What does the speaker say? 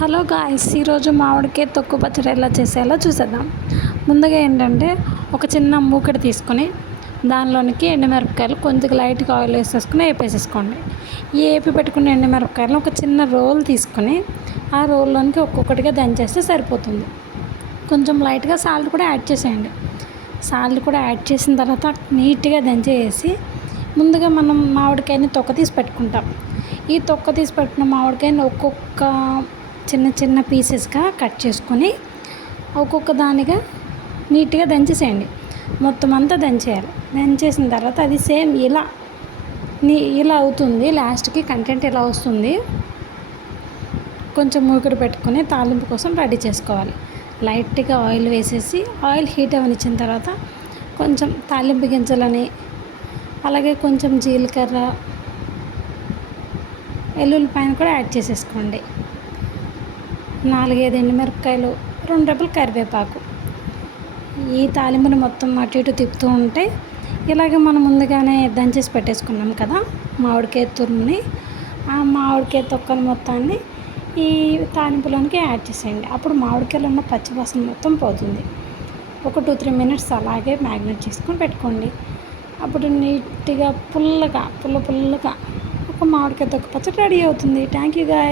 Hello guys, ఈరోజు మామిడికాయ తొక్కు పచ్చడి ఎలా చేసేయాలో చూసేద్దాం. ముందుగా ఏంటంటే ఒక చిన్న మూకుడు తీసుకొని దానిలోనికి ఎండుమిరపకాయలు కొంచెం లైట్గా ఆయిల్ వేసేసుకుని వేపేసేసుకోండి. ఈ వేపి పెట్టుకున్న ఎండుమిరపకాయలను ఒక చిన్న రోల్ తీసుకొని ఆ రోల్లోనికి ఒక్కొక్కటిగా దంచేస్తే సరిపోతుంది. కొంచెం లైట్గా సాల్ట్ కూడా యాడ్ చేసేయండి. సాల్ట్ కూడా యాడ్ చేసిన తర్వాత నీట్గా దంచేసి ముందుగా మనం మామిడికాయని తొక్క తీసి పెట్టుకుంటాం. ఈ తొక్క తీసి పెట్టుకున్న మామిడికాయని ఒక్కొక్క చిన్న చిన్న పీసెస్గా కట్ చేసుకొని ఒక్కొక్క దానిగా నీట్గా దంచేసేయండి. మొత్తం అంతా దంచేయాలి. దంచేసిన తర్వాత అది సేమ్ ఇలా అవుతుంది. లాస్ట్కి కంటెంట్ ఇలా వస్తుంది. కొంచెం మూకుడు పెట్టుకొని తాలింపు కోసం రెడీ చేసుకోవాలి. లైట్గా ఆయిల్ వేసేసి ఆయిల్ హీట్ అవనిచ్చిన తర్వాత కొంచెం తాలింపు గింజలని, అలాగే కొంచెం జీలకర్ర, వెల్లుల్లిపాయను కూడా యాడ్ చేసేసుకోండి. 4-5 ఎండుమిరపకాయలు, 2 రెబ్బలు కరివేపాకు. ఈ తాలింపుని మొత్తం అటు ఇటు తిప్పుతూ ఉంటే ఇలాగే మనం ముందుగానే దంచేసి పెట్టేసుకున్నాం కదా మామిడికాయ తురుముని, ఆ మామిడికాయ తొక్కని మొత్తాన్ని ఈ తాలింపులోనికి యాడ్ చేసేయండి. అప్పుడు మామిడికాయలో ఉన్న పచ్చివాసన మొత్తం పోతుంది. ఒక 2-3 మినిట్స్ అలాగే మ్యాగ్నేట్ చేసుకొని పెట్టుకోండి. అప్పుడు నీట్గా పుల్లగా ఒక మామిడికాయ తొక్క పచ్చడి రెడీ అవుతుంది. Thank you guys.